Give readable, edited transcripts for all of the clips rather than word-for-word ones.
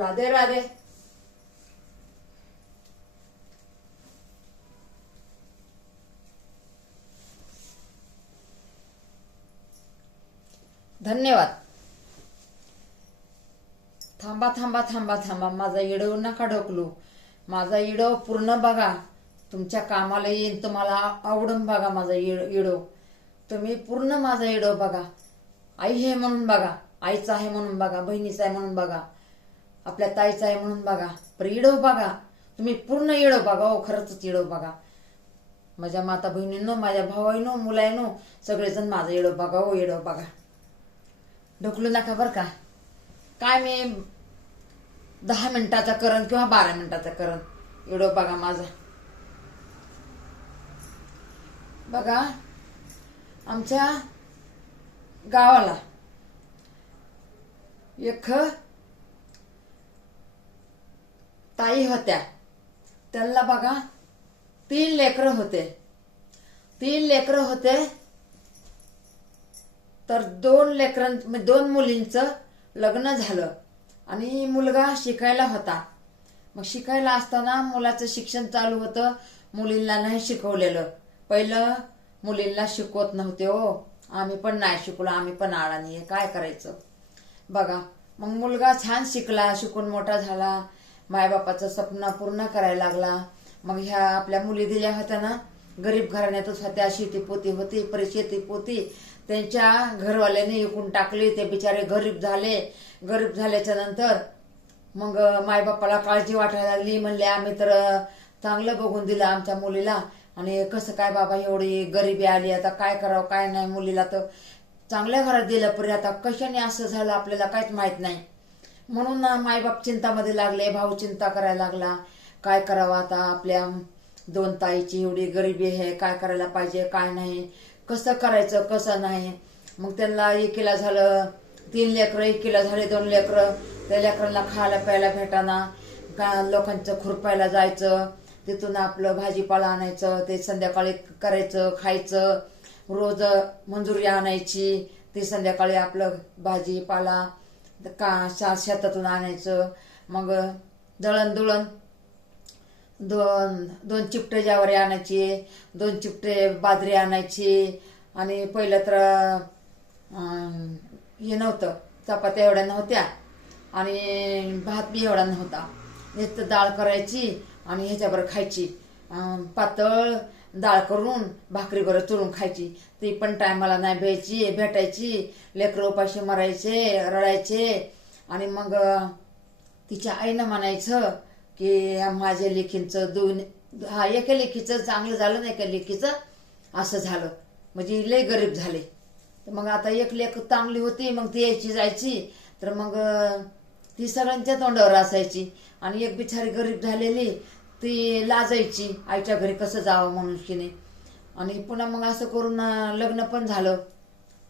राधे राधे. धन्यवाद. थांबा थांबा थांबा थांबा, माझा व्हिडिओ नका ढकलू. माझा व्हिडिओ पूर्ण बघा, तुमच्या कामाला येईन. तुम्हाला आवडून बघा माझा व्हिडिओ. तुम्ही पूर्ण माझा व्हिडिओ बघा. आई हे म्हणून बघा, आईचा आहे म्हणून बघा, बहिणीचा आहे म्हणून बघा, आपल्या ताईचा आहे म्हणून बघा. पण व्हिडिओ बघा तुम्ही, पूर्ण व्हिडिओ बघा. हो खरंच व्हिडिओ बघा. माझ्या माता बहिणींनो, माझ्या भावाईनो, मुलांनो, सगळेजण माझा व्हिडिओ बघा. हो व्हिडिओ बघा, ढकलू नका बरं का. काय मी 10 मिनिटाचा करण किंवा 12 मिनिटाचा करण, व्हिडिओ बघा माझा. बघा, आमच्या गावाला एक ताई होत्या. त्यांना बघा 3 लेकरं होते. 3 लेकरं होते तर 2 मुलींचं लग्न झालं आणि मुलगा शिकायला होता. मग शिकायला असताना मुलाचं शिक्षण चालू होतं. मुलींना नाही शिकवलेलं. पहिलं मुलींना शिकवत नव्हते. हो आम्ही पण नाही शिकलो, आम्ही पण अडाणी आहे, काय करायचं बघा. मग मुलगा छान शिकला, शिकून मोठा झाला, मायबापाचं स्वप्न पूर्ण करायला लागला. मग ह्या आपल्या मुली दिल्या होत्या ना, गरीब घराण्यातच होत्या, शेतीपोती होती, शेतीपोती त्यांच्या घरवाल्याने विकून टाकले. ते बिचारे गरीब झाले. गरीब झाल्याच्या नंतर मग मायबापाला काळजी वाटायला लागली. म्हणले आम्ही तर चांगलं बघून दिलं आमच्या मुलीला, आणि कसं काय बाबा एवढी गरिबी आली, आता काय करावं काय नाही. मुलीला तर चांगल्या घरात दिलं, पण आता कशाने असं झालं आपल्याला काहीच माहित नाही. म्हणून मायबाप चिंतामध्ये लागले. भाऊ चिंता करायला लागला, काय करावं आता, आपल्या 2 ताईची एवढी गरिबी आहे, काय करायला पाहिजे काय नाही, कसं करायचं कसं नाही. मग त्यांना एकीला झालं 3 लेकरं, एकीला झाले 2 लेकरं. त्या लेकरांना खायला प्यायला भेटाना, लोकांचं खुरपायला जायचं, तिथून आपलं भाजीपाला आणायचं, ते संध्याकाळी करायचं खायचं. रोज मंजुरी आणायची, ती संध्याकाळी आपलं भाजीपाला शेतातून आणायचं. मग दळण 2 चिपटे ज्वारी आणायची, 2 चिपटे बाजरी आणायची. आणि पहिलं तर हे नव्हतं, चपात्या एवढ्या नव्हत्या आणि भात बी एवढा नव्हता. नुसतं डाळ करायची आणि ह्याच्याबरोबर खायची. पातळ डाळ करून भाकरीबरोबर चुरून खायची. ती पण टायमाला नाही भेटायची. लेकरं उपाशी मरायचे, रडायचे. आणि मग तिच्या आईनं म्हणायचं की माझ्या लेकींचं एका लेकीचं चांगलं झालं नाही, एका लेकीचं असं झालं, म्हणजे लय गरीब झाले. तर मग आता एक लेक चांगली होती, मग ती यायची जायची, तर मग ती सगळ्यांच्या तोंडावर असायची. आणि एक बिचारी गरीब झालेली ती लाजायची आईच्या घरी कसं जावं म्हणून तिने. आणि पुन्हा मग असं करून लग्न पण झालं,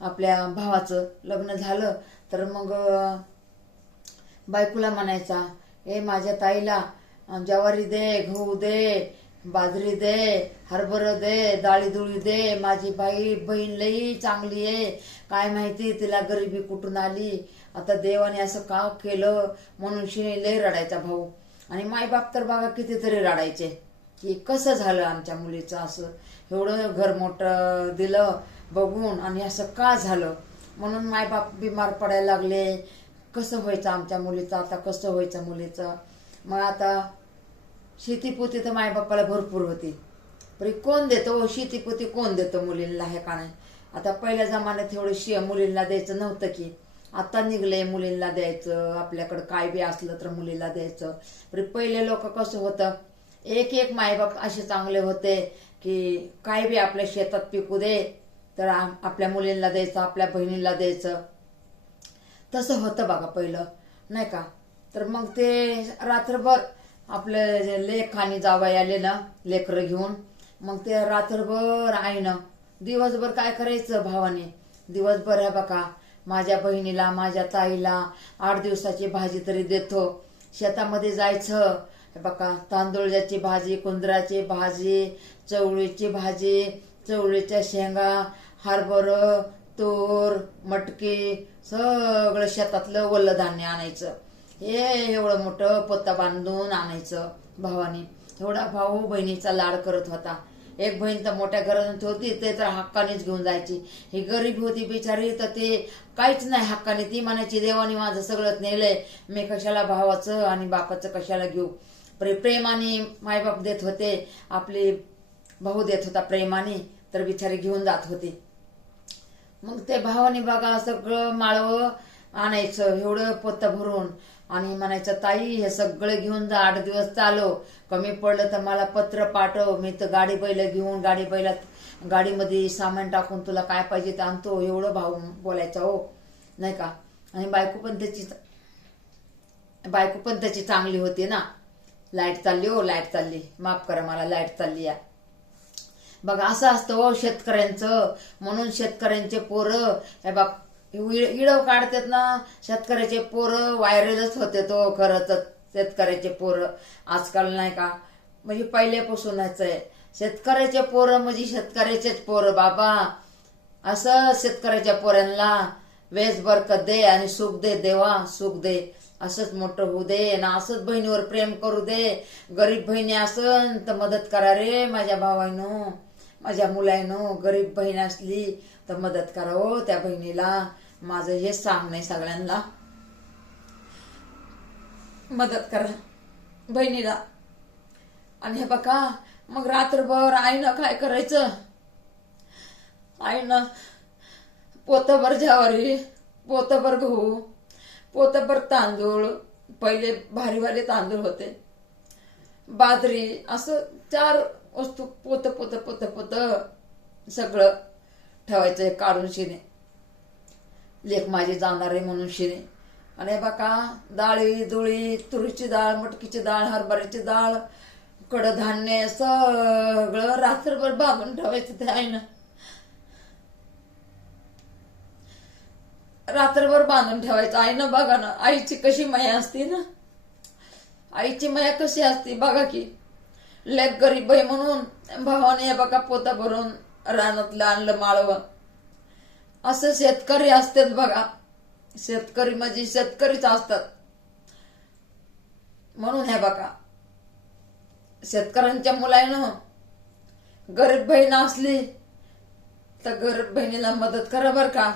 आपल्या भावाचं लग्न झालं. तर मग बायकोला म्हणायचा, माझ्या ताईला ज्वारी दे, गहू दे, बाजरी दे, हरभरं दे, डाळी दुळी दे, माझी बहीण लई चांगली आहे, काय माहिती तिला गरिबी कुठून आली, आता देवाने असं का केलं म्हणून शिने लई रडायचा भाऊ. आणि मायबाप तर बघा कितीतरी रडायचे की कसं झालं आमच्या मुलीचं, असं एवढं घर मोठं दिलं बघून आणि असं का झालं. म्हणून मायबाप बिमार पडायला लागले. कसं व्हायचं आमच्या मुलीचं, आता कसं व्हायचं मुलीचं. मग आता शेतीपोती तर मायबापाला भरपूर होती, पण कोण देतो शेतीपोती, कोण देतो मुलींना, हे का नाही. आता पहिल्या जमान्यात एवढं मुलींना द्यायचं नव्हतं की, आता निघले मुलींना द्यायचं. आपल्याकडं काय बी असलं तर मुलीला द्यायचं. पण पहिले लोक कसं होतं, एक मायबाप असे चांगले होते की काय बी आपल्या शेतात पिकू दे तर आपल्या मुलींना द्यायचं, आपल्या बहिणीला द्यायचं. तसं होतं बघा पहिलं, नाही का. तर मग ते रात्रभर आपले लेक आणि जावई आले ना लेकरं घेऊन, मग ते रात्रभर आईनं दिवसभर काय करायचं भावाने, दिवसभर आहे बघा माझ्या बहिणीला माझ्या ताईला 8 दिवसाची भाजी तरी देतो. शेतामध्ये जायचं, बघा तांदूळाची भाजी, कुंदराची भाजी, चवळीची भाजी, चवळीच्या शेंगा, हरभरं, तूर, मटकी, सगळं शेतातलं वल्ल धान्य आणायचं. हे एवढं मोठं पोतं बांधून आणायचं भावानी. एवढा भाऊ बहिणीचा लाड करत होता. एक बहीण तर मोठ्या घरात होती, ते तर हक्कानेच घेऊन जायची. ही गरीब होती बिचारी, तर ते काहीच नाही हक्काने. ती म्हणायची देवाने माझं सगळंच नेलंय, मी कशाला भावाचं आणि बापाचं कशाला घेऊ. प्रेमाने मायबाप देत होते, आपले भाऊ देत होता प्रेमाने, तर बिचारी घेऊन जात होती. मग ते भावाने बघा सगळं माळवं आणायचं एवढं पोतं भरून, आणि म्हणायचं ताई हे सगळं घेऊन जा, 8 दिवस चालव, कमी पडलं तर मला पत्र पाठव, मी तर गाडी बैल घेऊन गाडीमध्ये सामान टाकून तुला काय पाहिजे ते आणतो. एवढं भाऊ बोलायचा हो, नाही का. आणि बायको पण त्याची चांगली होती ना. लाईट चालली हो, लाईट चालली, माफ करा मला, लाईट चालली या. बघा असं असतं हो शेतकऱ्यांचं. म्हणून शेतकऱ्यांचे पोरं हे बघ इडव काढतात ना, शेतकऱ्याचे पोरं व्हायरलच होते तो. खरंच शेतकऱ्याचे पोरं आजकाल नाही का, म्हणजे पहिल्यापासूनच आहे. शेतकऱ्याचे पोरं म्हणजे शेतकऱ्याचेच पोरं बाबा. असं शेतकऱ्याच्या पोरांना वेस बरकत दे आणि सुख दे देवा, सुख दे. असंच मोठं होऊ दे ना, असंच बहिणीवर प्रेम करू दे. गरीब बहिणी असन तर मदत करा रे माझ्या भावांनो, माझ्या मुलांनो. गरीब बहीण असली तर मदत करा हो त्या बहिणीला. माझं हेच सांगणं सगळ्यांना, मदत करा बहिणीला. आणि हे बघा मग रात्रभर आईनं काय करायचं, आईनं पोतभर ज्वारी, पोतभर गहू, पोतभर तांदूळ, पहिले भारी तांदूळ होते, बाजरी, असं 4 वस्तू पोत पोत पोत पोत सगळं ठेवायचं काढून शिने. लेक माझी जाणार आहे म्हणून शिने. आणि बघा डाळी दुळी, तुरीची डाळ, मटकीची डाळ, हरभऱ्याची डाळ, कडधान्य सगळं रात्रभर बांधून ठेवायचं ते आईनं. रात्रभर बांधून ठेवायचं आईनं. बघा ना आईची कशी माया असते ना, आईची माया कशी असते बघा की. लेक गरीब आहे म्हणून भावाने बघा पोता भरून रानातलं आणलं माळवं. असं शेतकरी असतात बघा, शेतकरी म्हणजे शेतकरीच असतात. म्हणून हे बघा शेतकऱ्यांच्या मुलानं गरीब बहीण असली तर गरीब बहिणीला मदत करा बर का.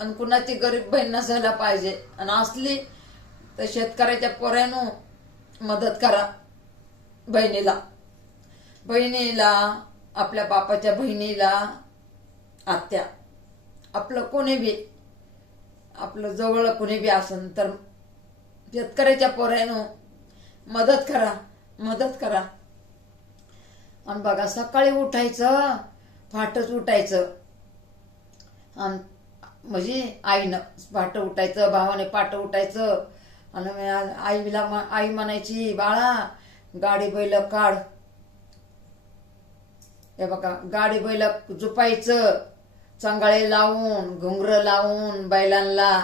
आणि कुणाची गरीब बहीण नसायला पाहिजे, आणि असली तर शेतकऱ्याच्या पोरांनो मदत करा बहिणीला. बहिणीला, आपल्या बापाच्या बहिणीला, आत्या, आपलं कोणी बी, आपलं जवळ कोणी बी असन तर शेतकऱ्याच्या पोरांनो मदत करा, मदत करा. आणि बघा सकाळी उठायचं, फाटच उठायचं. आणि म्हणजे आईनं पाट उठायचं, भावाने पाट उठायचं. आणि आई म्हणायची बाळा गाडी बैल काढ. हे बघा गाडी बैल झुपायचं, चंगाळे लावून, घुंगर लावून बैलांना.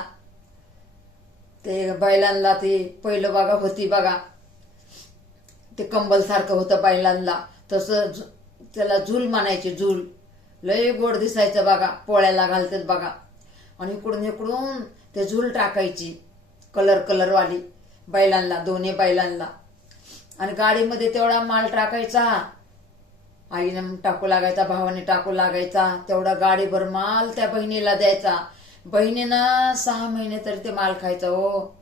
ते बैलांना ते पहिलं बघा होती बघा, ते कंबल सारखं होतं बैलांना, तसं त्याला झूल म्हणायचे. झूल लय गोड दिसायचं बघा, पोळ्याला घालतात बघा. आणि इकडून ते झूल टाकायची कलरवाली बैलांना, दोन्ही बैलांना. आणि गाडीमध्ये तेवढा माल टाकायचा, आईनं टाकू लागायचा, भावाने टाकू लागायचा. तेवढा गाडीभर माल त्या बहिणीला द्यायचा. बहिणीनं 6 महिने तरी ते माल खायचा हो,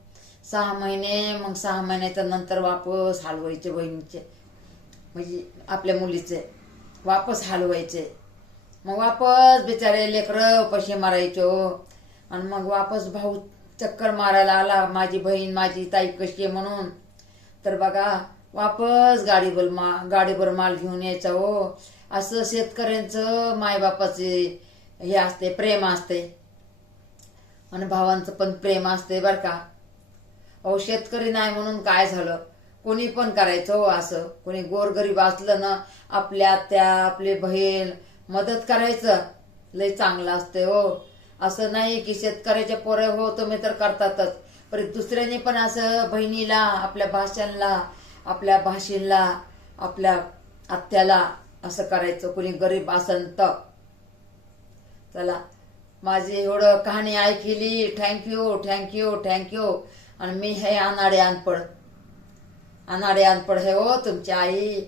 6 महिने. मग 6 महिन्याच्या नंतर वापस हलवायचे बहिणीचे, म्हणजे आपल्या मुलीचे वापस हलवायचे. मग वापस बिचारे लेकरं उपाशी मारायचे हो. आणि मग वापस भाऊ चक्कर मारायला आला, माझी बहीण माझी ताई कशी आहे म्हणून, तर बघा वापस गाडीभर माल घेऊन यायचा हो. असं शेतकऱ्यांचं मायबापाचे हे असते, प्रेम असते. आणि भावांचं पण प्रेम असते बर का. अहो शेतकरी नाही म्हणून काय झालं, कोणी पण करायचं हो असं. कोणी गोरगरीब असलं ना, आपल्या आत्या, आपली बहीण मदत करायचं, लय चांगलं असते हो. असं नाही की शेतकऱ्याचे पोरे हो तुम्ही तर करतातच, पण दुसऱ्याने पण असं बहिणीला, आपल्या भाषांना, आपल्या भाषींना, आपल्या आत्याला असं करायचं. कोणी गरीब असन तर चला माझी एवढं कहाणी ऐकली. Thank you thank you thank you. आणि मी हे अनाडे अनपढ हे हो तुमची आई.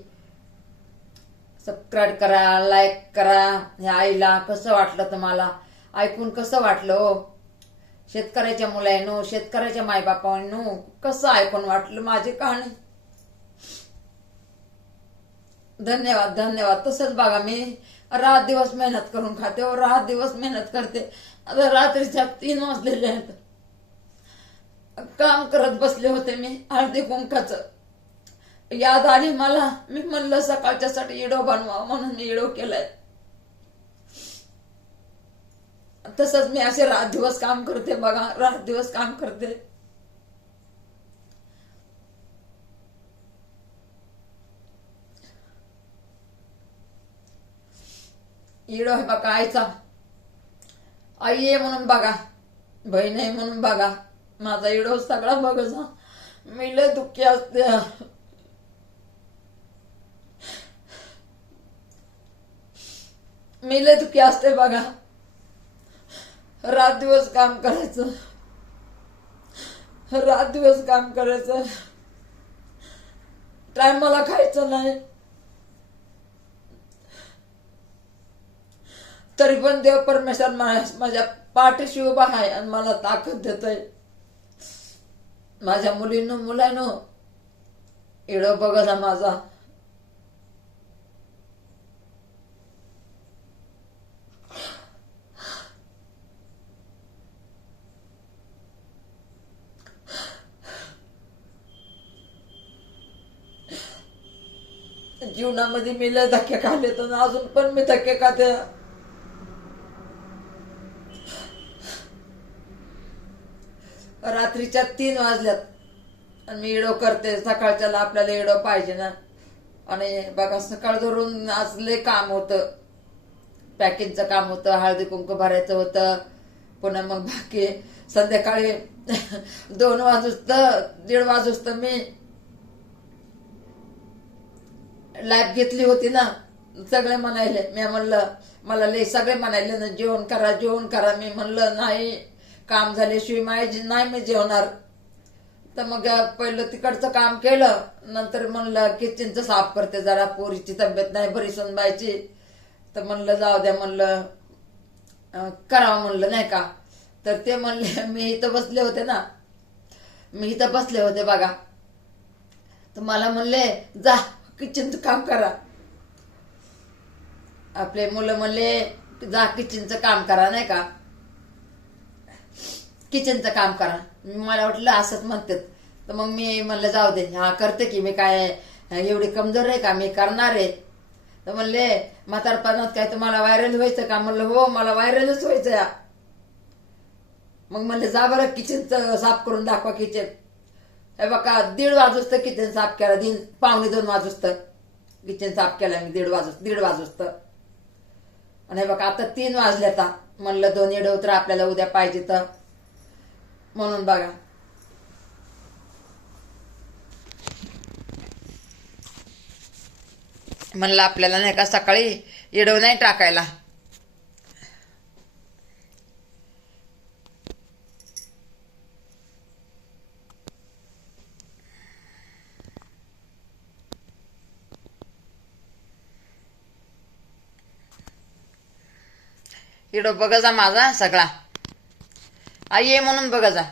सबस्क्राईब करा, लाईक करा. ह्या आईला कसं वाटलं तुम्हाला ऐकून? कसं वाटलं हो? शेतकऱ्याच्या मुलांनो, शेतकऱ्याच्या मायबापांनो कसं ऐकून वाटलं माझी कहाणी? धन्यवाद धन्यवाद. तसंच बघा मी रात दिवस मेहनत करून खाते हो, रात दिवस मेहनत करते. आता रात्रीच्या 3 वाजलेले आहेत. काम करत बसले होते मी हळदी कुंकाचं. याद आली मला. मी म्हणलं सकाळच्यासाठी इडो बनवा म्हणून मी इडो केलाय. तसंच मी असे रात दिवस काम करते बघा, रात दिवस काम करते. इडो आहे बघा आईचा. आई आहे म्हणून बघा, बहीण आहे म्हणून बघा. माझा इडो सगळा बघा. मी लय दुःखी असते. मी लय दुःखी असते बघा. रात दिवस काम करायचं, रात दिवस काम करायचं. टायमाला खायचं नाही. तरी पण देव परमेश्वर माझ्या पाठीशी उभा आहे आणि मला ताकद देतोय. माझ्या मुलांनो इडो बघा माझा. जीवनामध्ये मी लय धक्के खाल्ले तर अजून पण मी धक्के खाते. रात्रीच्या 3 वाजल्यात आणि मी इडो करते. सकाळच्याला आपल्याला इडो पाहिजे ना. आणि बघा सकाळ धरून आज लय काम होतं. पॅकिंगचं काम होतं, हळदी कुंकू भरायचं होतं. पुन्हा मग बाकी संध्याकाळी 2 वाजूस्त 1:30 वाजूस्त मी लाईफ घेतली होती ना. सगळे म्हणायले, मी म्हणलं मला लय सगळे म्हणायले ना जेवण करा जेवण करा. मी म्हणलं नाही, काम झाल्याशिवाय नाही मी जेवणार. तर मग पहिलं तिकडचं काम केलं. नंतर म्हणलं किचनचं साफ करते जरा, पोरीची तब्येत नाही बरी सुनबायची. तर म्हणलं जाऊ द्या, म्हणलं करावं म्हणलं नाही का. तर ते म्हणले, मी इथं बसले होते ना, मी इथं बसले होते बघा. तर मला म्हणले जा किचनचं काम करा. आपले मुलं म्हणले जा किचनचं काम करा नाही का, किचनचं काम करा. मला वाटलं असंच म्हणतात. तर मग मी म्हणलं जाऊ दे, हा करते की, मी काय एवढी कमजोर आहे का, मी करणार आहे. तर म्हणले म्हातारपणात काय तुम्हाला व्हायरल व्हायचं का? म्हणलं हो मला व्हायरलच व्हायचं. मग म्हणले जा बरं किचनचं साफ करून दाखवा किचन. हे बघा 1:30 वाजूस्त किचन साफ केला. 1:45-2 वाजूस्त किचन साफ केला मी. 1:30 वाजूस्त. आणि हे बघा आता 3 वाजले. आता म्हणलं 2 इडो तर आपल्याला उद्या पाहिजे तर म्हणून बघा. म्हणलं आपल्याला नाही का सकाळी इडो नाही टाकायला. इडो बघा जा माझा सगळा. आई आहे म्हणून बघा जा.